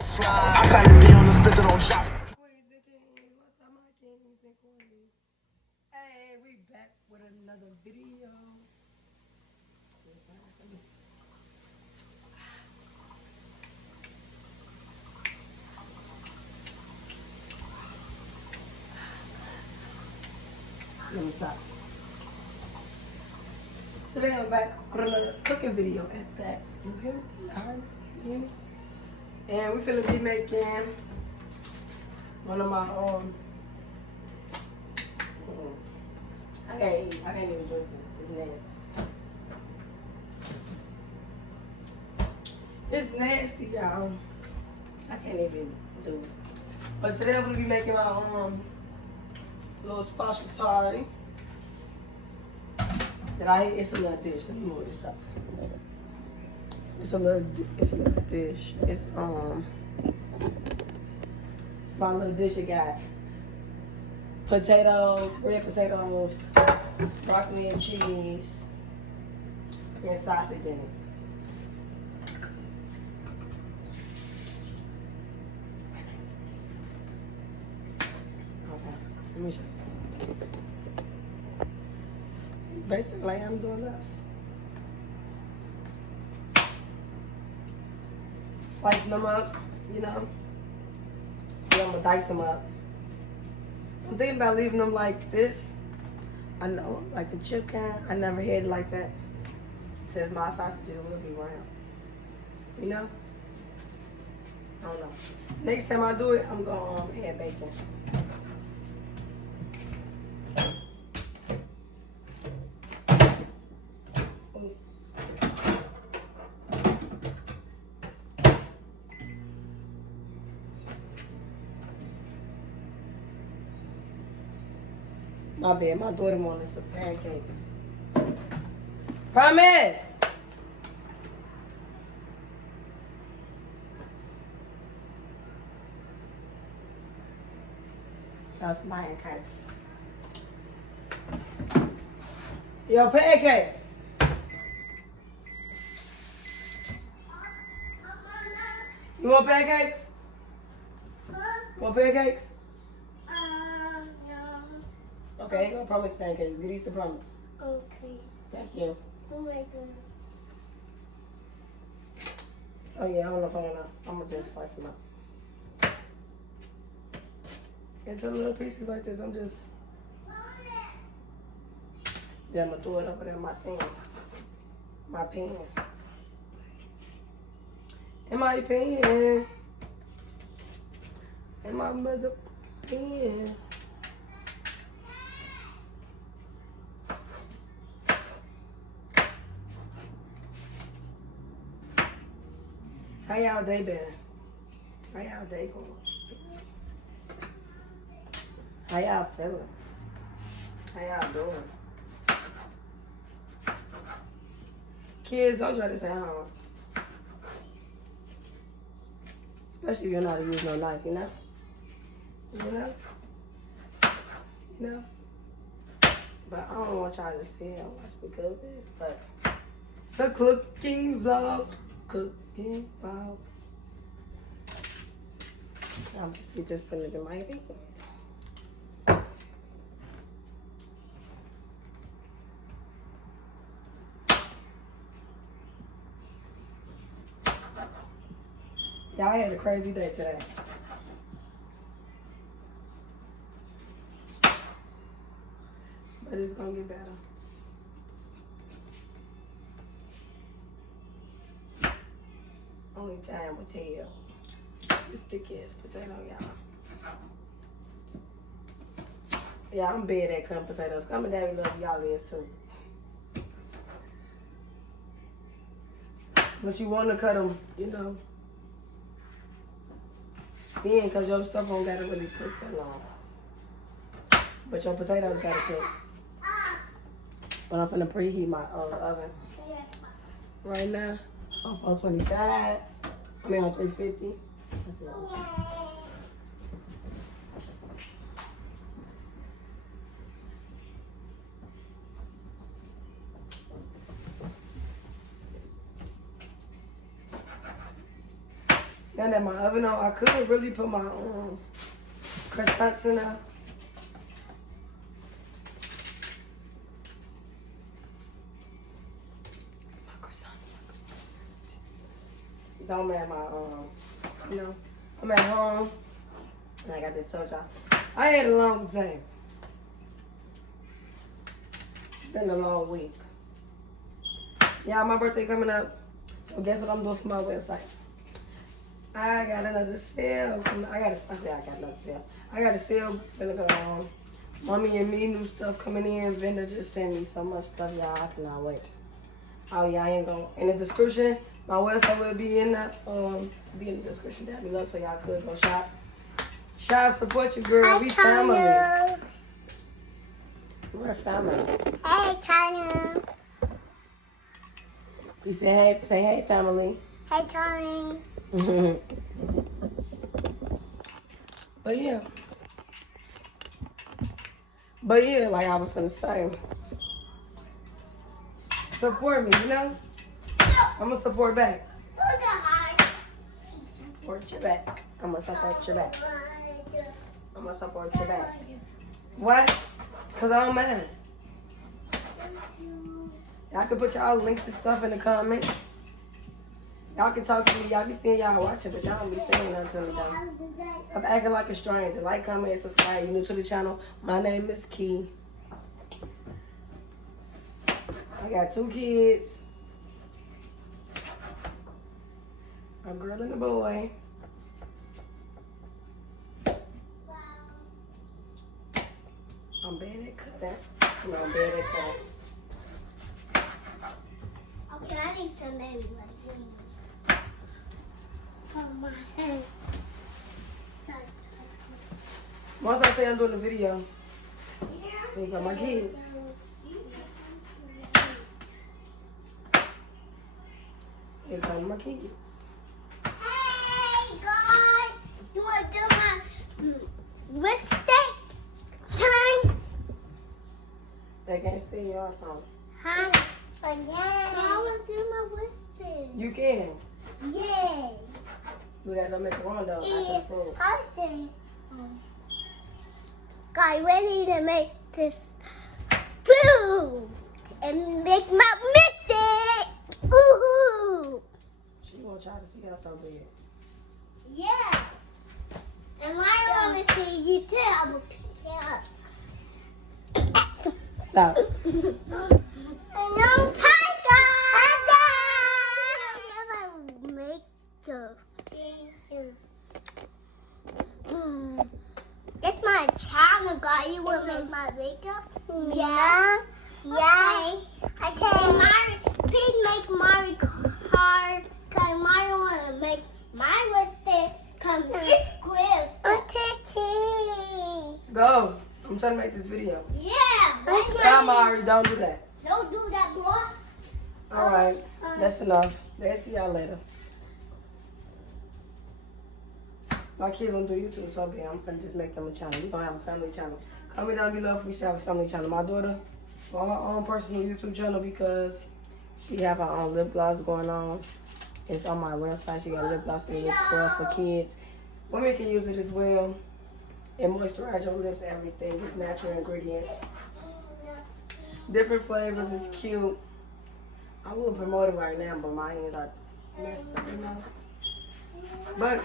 I signed a deal to spend it on shots. Hey, we back with another video. Let me stop. Today I'm back with another cooking video at that. You hear me? You hear me? And we finna be making one of my I can't even drink this. It's nasty. It's nasty, y'all. I can't even do it. But today I'm gonna be making my little spaghetti. That I hate. It's a little dish. Let me move this up. It's a little dish. It's my little dish. It got potatoes, red potatoes, broccoli and cheese, and sausage in it. Okay, let me show you. Basically, I'm doing this. Slicing them up, you know. Then I'm gonna dice them up. I'm thinking about leaving them like this. I know, like the chip kind. I never had it like that. Since my sausages will be round. You know? I don't know. Next time I do it, I'm gonna add bacon. My bad, my daughter wanted some pancakes. Promise! That's my pancakes. Yo, pancakes! You want pancakes? You want pancakes? Okay, ain't gonna promise pancakes. Get these to promise. Okay. Thank you. Oh my god. So yeah, I don't know if I'm gonna just slice them up. Into little pieces like this. I'm gonna throw it over there in my pan. My pan. In my pan. In my mother pan. How y'all day been? How y'all day going? How y'all feeling? How y'all doing? Kids, don't try to stay home. Especially if you're not using no knife, you know? You know? You know? But I don't want y'all to see how much we cook this, but it's a cooking vlog. Cooking vlog. I'm just putting it in my hand. Y'all had a crazy day today. But it's gonna get better. Only time will tell. This thick ass potato, y'all. Yeah, I'm bad at cutting potatoes. I'm a daddy love y'all is too. But you want to cut them, you know. Yeah, because your stuff don't got to really cook that long. But your potatoes got to cook. But I'm finna preheat my oven right now on 425. I mean on 350. Now that my oven on, I could really put my croissants in there. Don't mind my, I'm at home, and I got this told y'all. I had a long day. It's been a long week. Yeah, my birthday coming up, so guess what I'm doing for my website? I got another sale. I got another sale. I got a sale finna go on. Mommy and me, new stuff coming in. Vendor just sent me so much stuff, y'all. I cannot wait. Oh yeah, I ain't gonna. In the description, my website will be in the description down below, so y'all could go shop. Shop, support your girl. We family. We're family. Hey, Tony. We say hey, family. Hey, Tony. But yeah, like I was gonna say, support me, you know? I'm gonna support back. Support your back. I'm gonna support your back. I'm gonna support your back. What? Cause I don't mind. Y'all can put y'all links and stuff in the comments. Y'all can talk to me. Y'all be seeing y'all watching, but y'all don't be saying nothing to me though. Stop acting like a stranger. Like, comment, and subscribe. You new to the channel. My name is Key. I got 2 kids. A girl and a boy. I'm bad at cutting. I'm bad at cutting. Okay, I need some anyway. Oh, my head. Once I say I'm doing the video, there you go, my kids. Here come my kids. Hey, guys. You want to do my wrist stick? Huh? They can't see your phone. Huh? I want to do my wrist stick. You can. Yeah. We gotta make a rondo after the food. Okay. Guys, ready to make this food and make my mistake. Woohoo! She won't try to see her so big. Yeah. And I want to see you too. I will pick it up. Stop. No, tiger. Makeup. That's my channel, guys. You want to make my makeup? Yeah. Yeah. Okay. Please make Mari card. Cause Mari want to make my lipstick. Come, it's Chris. Okay. Go. I'm trying to make this video. Yeah. Stop, Mari. Don't do that. Don't do that, boy. All right. That's enough. Let's see y'all later. My kids don't do YouTube, so yeah, I'm finna just make them a channel. We gonna have a family channel. Comment down below if we should have a family channel. My daughter, on her own personal YouTube channel because she have her own lip gloss going on. It's on my website. She got lip gloss and lip scrubs for kids. Women can use it as well. It moisturizes your lips, everything. It's natural ingredients. Different flavors. It's cute. I will promote it right now, but my hands are messed up, you know. But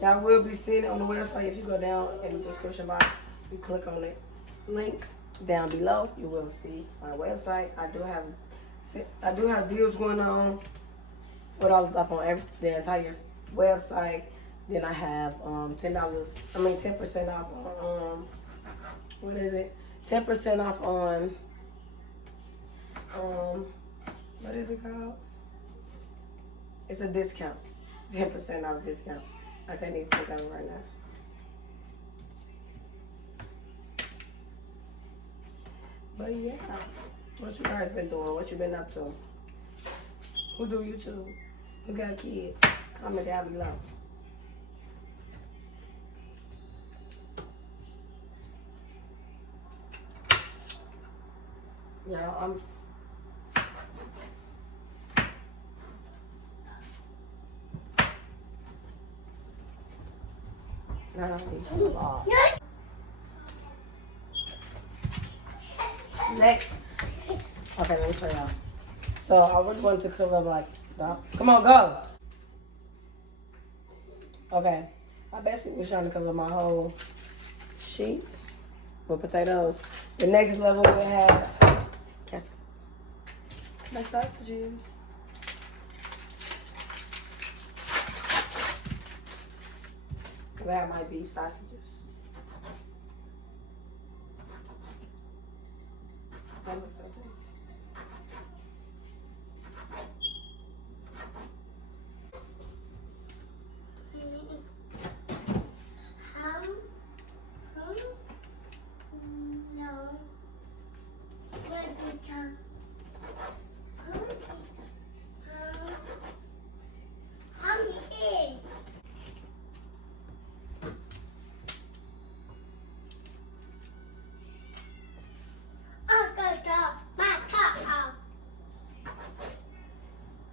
y'all will be seeing it on the website. If you go down in the description box, you click on the link down below, you will see my website. I do have deals going on. $4 off on the entire website. Then I have $10. 10% off on what is it? 10% off on what is it called? It's a discount. 10% off discount. I can't even think of it right now. But yeah, what you guys been doing? What you been up to? Who do YouTube? Who got kids? Comment down below. Y'all, None of these are large. Next. Okay, let me show y'all. So I was going to cover up like that. Come on, go. Okay. I basically was trying to cover my whole sheet with potatoes. The next level we have my sausages. We have my beef sausages. That looks so good.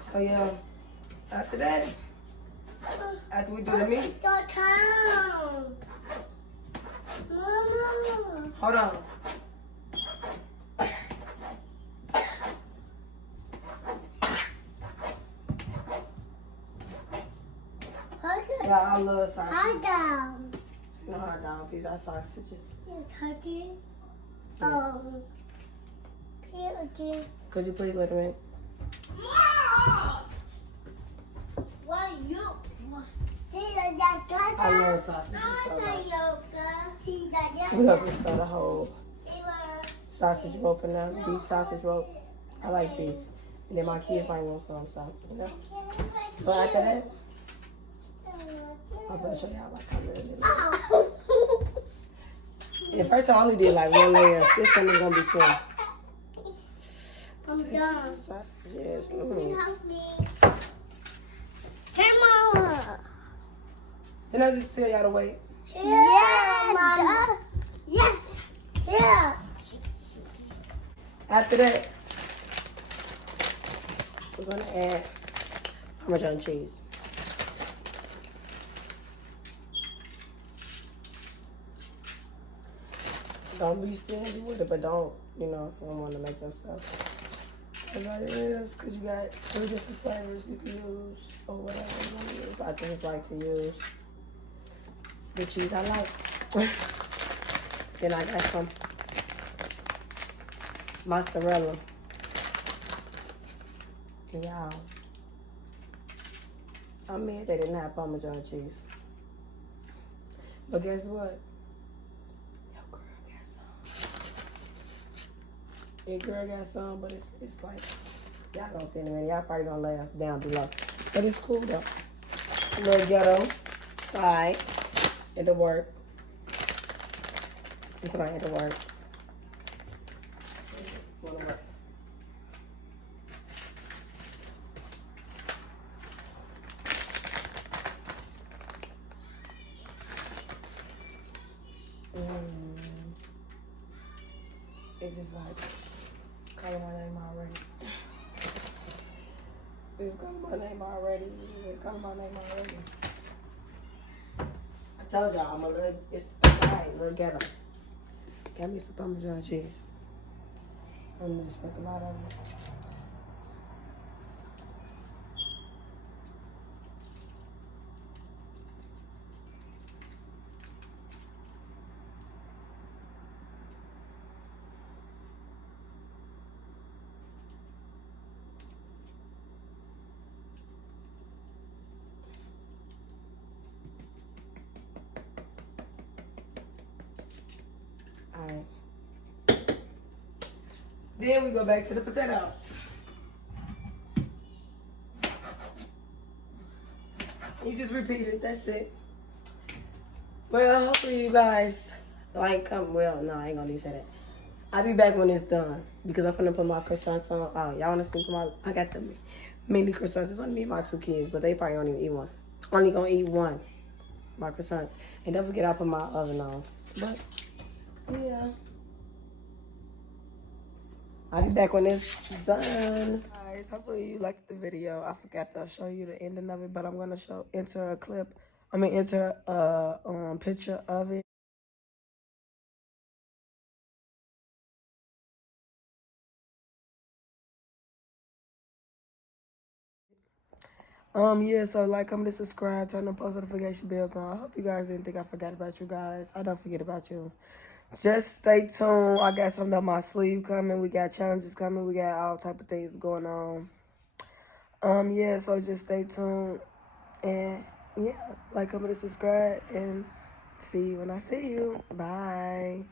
So yeah, after that, after we do the meat, hold on. Yeah, I love sausages. Hot dog. You know hot dog, these are sausages. Could you please wait a minute? What you? I love sausages so much. We got to start a whole sausage rope in there, beef sausage rope. I like beef. And then my kids might want some, so, you know. So after that, I'm going to show y'all what I really did. The first time I only did like one layer. This time it's going to be two. I'm done. Sausages. Can you help me? Come on. Didn't I just tell y'all to wait? Yeah, Mom. Yes. Yeah. After that, we're going to add Parmesan cheese. Don't be stingy with it, but don't, you don't want to make yourself. That's what it is, because you got 3 different flavors you can use, or whatever you want to use. I just like to use the cheese I like. Then I got some mozzarella. And y'all, I'm mad they didn't have Parmesan cheese. But guess what? Your girl got some, but it's like, y'all don't see it in a minute. Y'all probably gonna laugh down below. But it's cool though. A little ghetto side. It'll work. It's not it'll work. It'll work. It's just like calling my name already. It's calling my name already. It's calling my name already. I told y'all I'm a little, it's alright, little ghetto. Got me some Parmesan cheese. I'm gonna just put a lot of it. Alright. Then we go back to the potatoes. You just repeat it, that's it. Well, hopefully you guys like, well, no, I ain't gonna say that. I'll be back when it's done because I'm finna put my croissants on. Oh, y'all wanna see my, I got the mini croissants. It's only me and my 2 kids, but they probably don't even eat one. Only gonna eat one, my croissants. And don't forget I put my oven on. But, yeah. I'll be back when it's done. Guys, hopefully you liked the video. I forgot to show you the ending of it, but I'm gonna enter a clip enter a picture of it. Yeah, so like, comment, and subscribe, turn the post notification bells on. I hope you guys didn't think I forgot about you guys. I don't forget about you. Just stay tuned. I got something up my sleeve coming. We got challenges coming. We got all type of things going on. Yeah, so just stay tuned. And yeah, like, comment, and subscribe, and see you when I see you. Bye.